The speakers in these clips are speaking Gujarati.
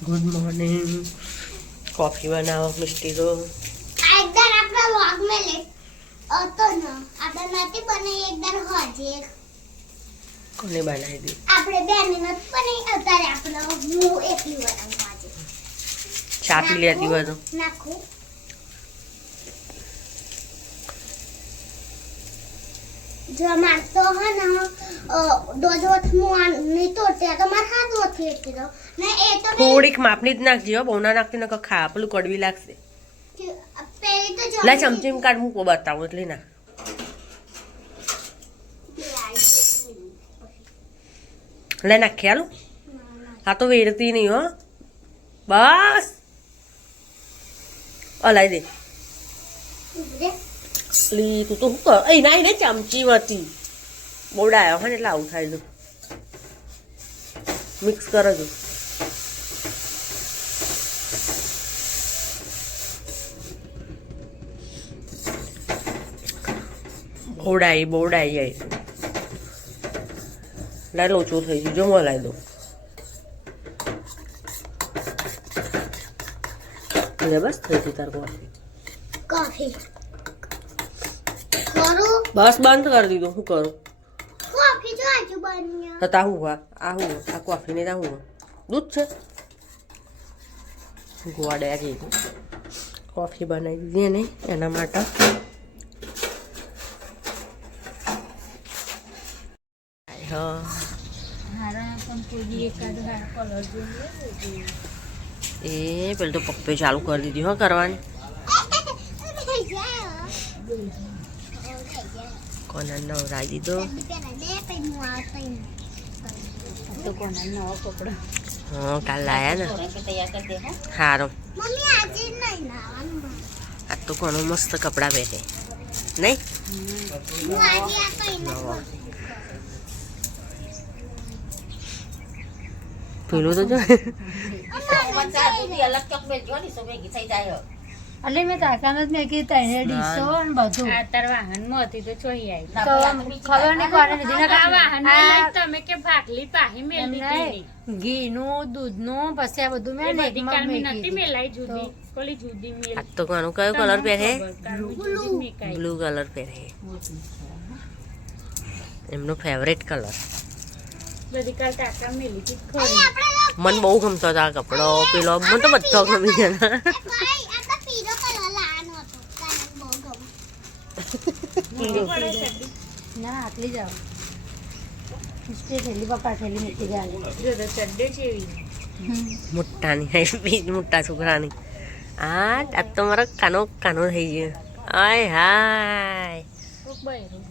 Good morning. કોફી બનાવો મિસ્ટી તો એકદમ આપણા વ્લોગ में ले તો ન આપણે નથી બની એકદમ હોજે કોને બનાવી દી આપણે બેને નથી બની અત્યારે આપણે હું એકલી બનાવું આજે ચા પી લેતી હોય તો નાખું જો માર તો હે ને દોજોત મુઆન ની તો તે તો માર હાથ નથી એટલી તો ને એ તો થોડીક માપની જ નાખજી હો, બહુ ના નાખતી નકર ખા પેલું કડવી લાગશે. પેલી તો જો લા ચમચીમ કાઢ મૂકો બતાવું એટલે ના લે નાખી હાલું. હા તો વેડતી નહીં હો, બસ હલાઈ દે. લી તું તો શું કર એ ના ને ચમચી હતી બહુ ડાયો હોય ને એટલે આવું થાય. દઉં મિક્સ કરો છો. બોડાઈ જાય લાઈ લોચો થઈ ગયું જો હું હલાઈ દઉં. બસ થઈ ગઈ તાર કોફી કરું બસ બંધ કરી દીધું. શું કરું કોફી જો આજુ બન્યા તો તા હું આ કોફી ને તા હું દૂધ છે ગોળે આવી કોફી બનાવી દીધી ને એના માટે. એ પેલું તો પપ્પે ચાલુ કરી દીધી હો કરવાની. કોને નવરાઈ દીધો હા કાલ લાયા ને સારો. આ તો કોનો મસ્ત કપડા પહેરે નહીં પેલું તો જો અલે મેં તાકાને જ મેં કીધું તને ડીશો ને બધું તાર વાહનમાં હતી તો ચોઈ આવી તો ખબર નહીં કોને લીધી આ વાહનમાં લઈ તમે કે ભાગલી પાહી મેલ દીધી ઘીનું દૂધનું પછી આ બધું મેં બધી કાલમી નથી મેલાઈ જુદી કોલી જુદી મેલ આ તો કોનો કયો કલર પહેરે મેકાઈ બ્લુ કલર પહેરે એમનો ફેવરેટ કલર. બધી કાલ ટાકા મેલી હતી ખરી મને બહુ ગમતો હતો આ કપડો પેલો મને તો બધો ગમી ગયા. ભાઈ આ તો પીળો કલર લાવવાનો હતો કાન બહુ ગમ ના આટલી જાઓ મિસ્ટી થેલી પપ્પા થેલી મૂકી ગયા જો તો ચડ્ડે છે એવી મોટાની બીજ મોટા છોકરાની. આ તો મારો કાનો કાનો થઈ ગયો. આય હાય કોક બૈરું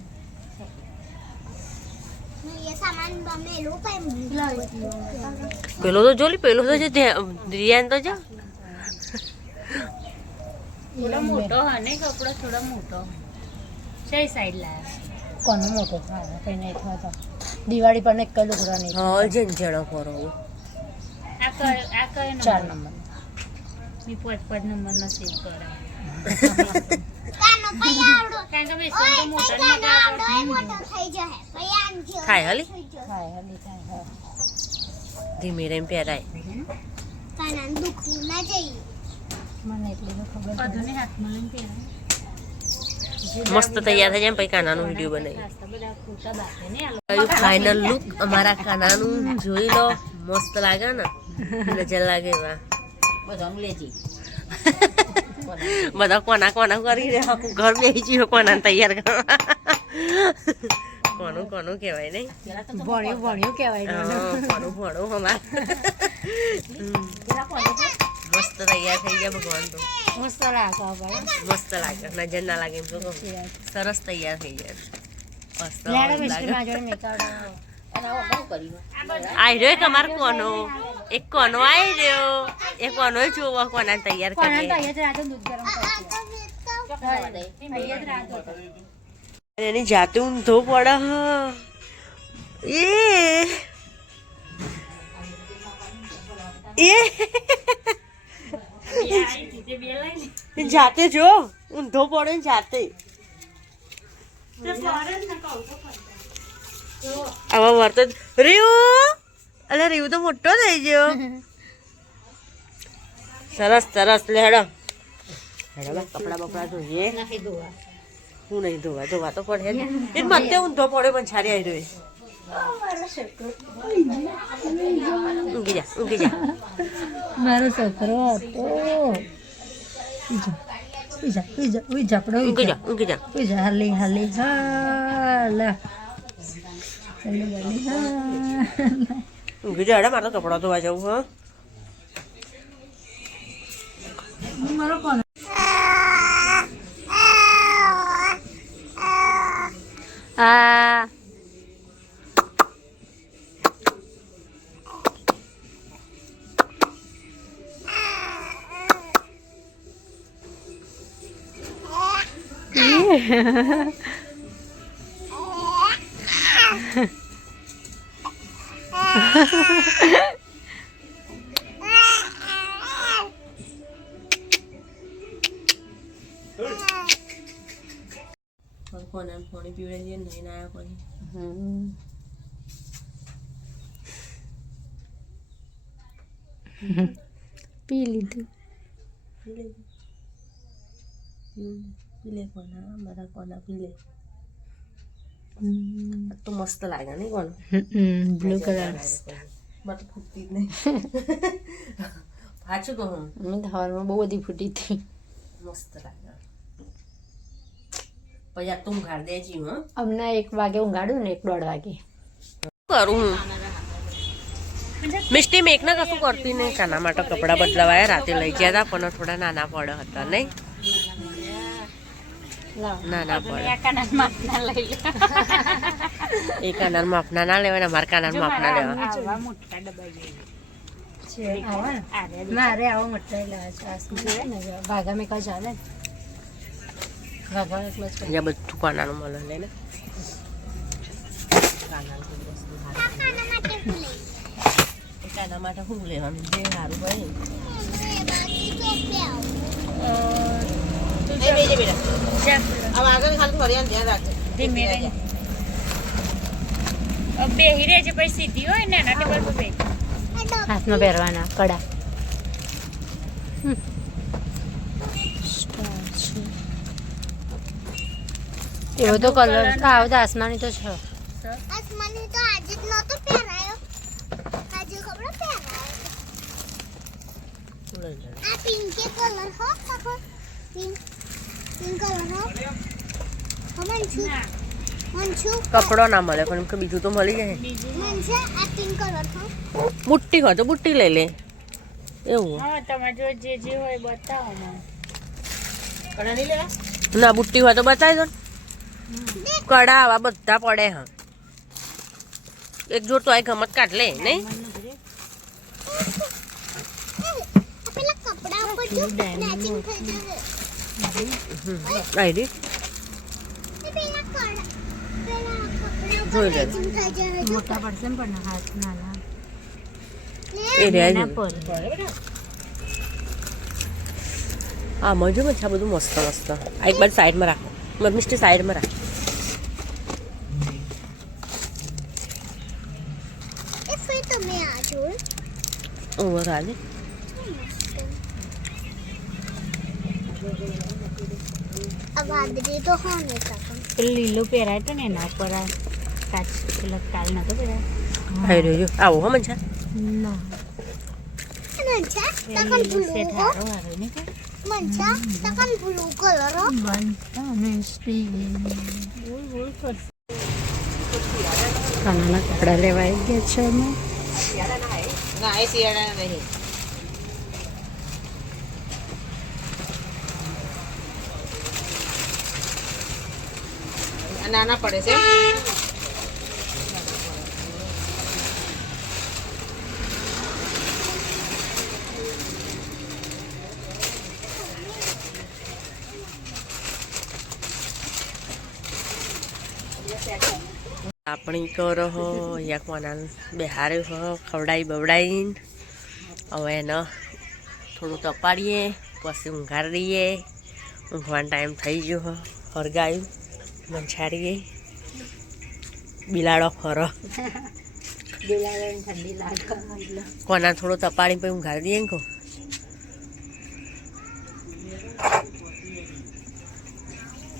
ये सामान बमे लो पे પેલો તો જોલી પેલો તો છે રિયાન તો જો થોડો મોટો હને કપડો થોડો મોટો કઈ સાઈડ લાયા કોનો મોટો થાય કઈ નહીં થતો દિવાળી પર એક કઈ લુગડા નહીં હા ઝંઝણો કરો. આ કયો 4 નંબર મી 5 નંબર નો સેવ કરા कानो पयावडो કારણ કે બેસન તો મોટો ને पयावडो मोटो થઈ જશે પયાન થયો ખાય હલી થાય હલી થાય ધીમે રેમ પહેરાય. કાનાન દુખવું ના જઈ મને એટલી તો ખબર અધુને હાથમાં લઈને પહેરાય મસ્ત તૈયાર થઈ જાય પછી કાનાનો વિડીયો બનાવી. ખાસ્તા બધા ખોટા બાપે ને આ ફાઇનલ લુક અમારા કાનાનું જોઈ લો. મસ્ત લાગે ને નજર લાગે એવા બધા કોના કરી રહ્યા ઘર બેસી ગયો કોના તૈયાર કરવા. કોનું કહેવાય નહીં ભણ્યું કહેવાય ભણું અમારે મસ્ત તૈયાર થઈ ગયા ભગવાન તો મસ્ત લાગે મસ્ત લાગે નજર ના લાગે એમ તો કહું. સરસ તૈયાર થઈ જાય મસ્ત આઈ રહ્યો એક અમારે કોનો એક કોનો આઈ રહ્યો એ કોનો જોવો કોના તૈયાર કરીએ એની જાતે ઊંધો પડે એ જાતે જો ઊંધો પડે ને જાતે આવા વર્ત રીવ અલે રીવ તો મોટો થઈ ગયો સરસ સરસ લે હેડો હેડો બસ કપડા બપડા ધોઈએ નહીં ધોવા હું નહીં ધોવા ધોવા તો પડે જ. એ મતે ઊંધો પડ્યો પણ સારી આવી રહ્યો ઊંઘી જા મારો છોકરો હતો ઊંઘી જા હાલી હાલી હાલા ઊંઘી જા હેડો મારે તો કપડા ધોવા જવું હા મારો કોણ આ કોને પાણી પીવડાવી દઈએ નહીં ના કોઈ પી લીધું પીલે કોના મારા કોના પીલે તો મસ્ત લાગે નહીં કોણ બ્લુ કલર મને તો ફૂટતી જ નહીં સાચું કહું મેં હવારમાં બહુ બધી ફૂટી હતી મસ્ત લાગે પછી આ તું ઘાડ દેજી હા હમણાં 1 વાગે ઊંઘાડું ને 1-1:30 વાગે કરું હું મિસ્ટી મેં એકને કશું કરતી નહીં કાના માટે કપડાં બદલાવાયા રાતે લઈ ગયા હતા પણ થોડા નાના પડે હતા નહીં નાના પડે આ કાના માપના લઈ લે એ કાના માપના ના લેવાય ને અમારા કાના માપના લેવા આવા મોટા ડબ્બા જોઈએ મારે આવો મોટા લેવા છે ને ભાગા મેં કઈ ચાલે ભાગા એટલો જ અહીંયા બધું કાનાનું મળે લે ને કાના માટે શું લેવાનું જે સારું ભાઈ બેહી રહે છે પછી સીધી હોય ને એના ટેબલ પર બેસી હાથમાં પહેરવાના કડા એવો તો કલર આવો તો આસમાની તો છે આસમાની તો આજે જ નહોતો પહેરાયો આજે ખબર પહેરાયો આ પિંક કલર હો કાકો પિંક કલર હો મનછુ કપડો ના મળે પણ કે બીજું તો મળી જાય મનછે આ પિંક કલર હો બુટ્ટી હોય તો બુટ્ટી લઈ લે એવું હા તમારે જો જે હોય બતાવો મને ના બુટ્ટી હોય તો બતાવી દો કડા આવા બધા પડે હા એક જોડ તો આ ગમત કાઢ લે નહીં પેલા કપડા ઉપર જો મેચિંગ થઈ જશે આઈડી એ પેલા કપડા જોઈ લે મેચિંગ થઈ જશે મોટા પડશે ને પણ હાથ નાના એ રહ્યા ના છે પર આ મજો છે આ બધું મસ્ત મસ્ત આ એક બાજુ સાઈડમાં રાખો મિસ્ટી સાઈડમાં રાખ એ ફિર તમે આ જોડ ઓવર આલે આ વાદળી તો હો ને કાકા પેલું લીલું પહેરાય તો ને એના ઉપર આ કાચ પેલા કાલ નતો પહેરાય આવી રહ્યો આવો હો મન છે ના મનછા તકન લીલું બ્લુ સેટ હો હારો હારો ને કે મનછા તકન બ્લુ કલર હો કાનાના કપડા લેવા આવી ગયા છે અમે ના એ શિયાળા નહીં નાના પડે છે આપણી કરો હો યા કોના બેહાર્યો હો ખવડાવી બવડાવીને હવે એને થોડું તપાડીએ પછી ઊંઘાડી દઈએ ઊંઘવાનો ટાઈમ થઈ ગયો હો હરગાયું મંછાડીએ બિલાડો ફરો ઠંડી લાગે કોના થોડું તપાડીને પછી ઊંઘાડી દઈએ ને કહું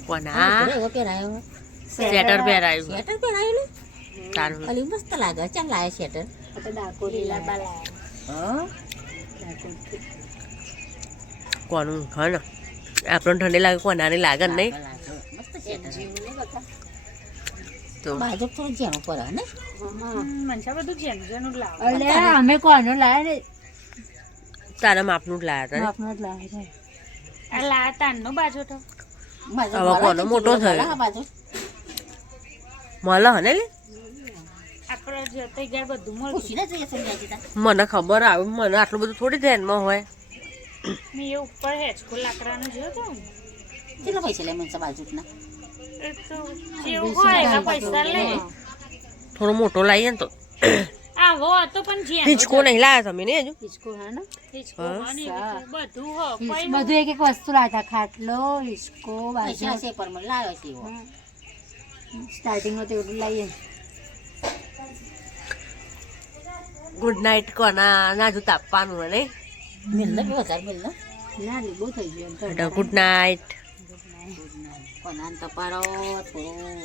કોના એવો પહેરાયો સ્વેટર પહેરાયું સ્વેટર પહેરાયું તારું અલી મસ્ત લાગે ચાલ લાય સ્વેટર તો ડાકોરી લાબા લાયા હા કોનું હા ને આપણને ઠંડી લાગે કોનાને લાગે ને નહીં મસ્ત સ્વેટર જેવું નહીં બકા તો બાજુ થોડું જેનું પર ને મનસા બધું જેમ જેનું લાવ અલે અમે કોનો લાયા ને તારા માપનું જ લાયા હતા આપનો જ લાયા આ લા તાનનો બાજો તો હવે કોનો મોટો થયો બાજુ મળે હને લે આપણે જતે ગયા બધું મળતું ખુશી ના જોઈએ સમજાતી તા મને ખબર આવે મને આટલું બધું થોડી ધ્યાનમાં હોય મેં એ ઉપર હેચકો લાકડાનું જોયો તો કેટલા પૈસા લે મનસા બાજુના એ તો જેવું હોય એના પૈસા લે થોડો મોટો લાવીએ ને તો આવો હતો પણ જેનો હિંચકો નહીં લાયા તમે ને હજુ હિચકો હે ને હિંચકો અને એવું બધું હો બધું એક એક વસ્તુ લાવ્યા ખાટલો હિચકો બાજુ છે પર મને લાવ્યો છે એવો સ્ટાર્ટિંગમાં તો એવું લાવીએ ગુડ નાઇટ કોના નાજુ તાપવાનું હોય નહીં મિલનો બી વધારે મિલનો ના લે બહુ થઈ ગયું ગુડ નાઇટ કોના તપારો થોડું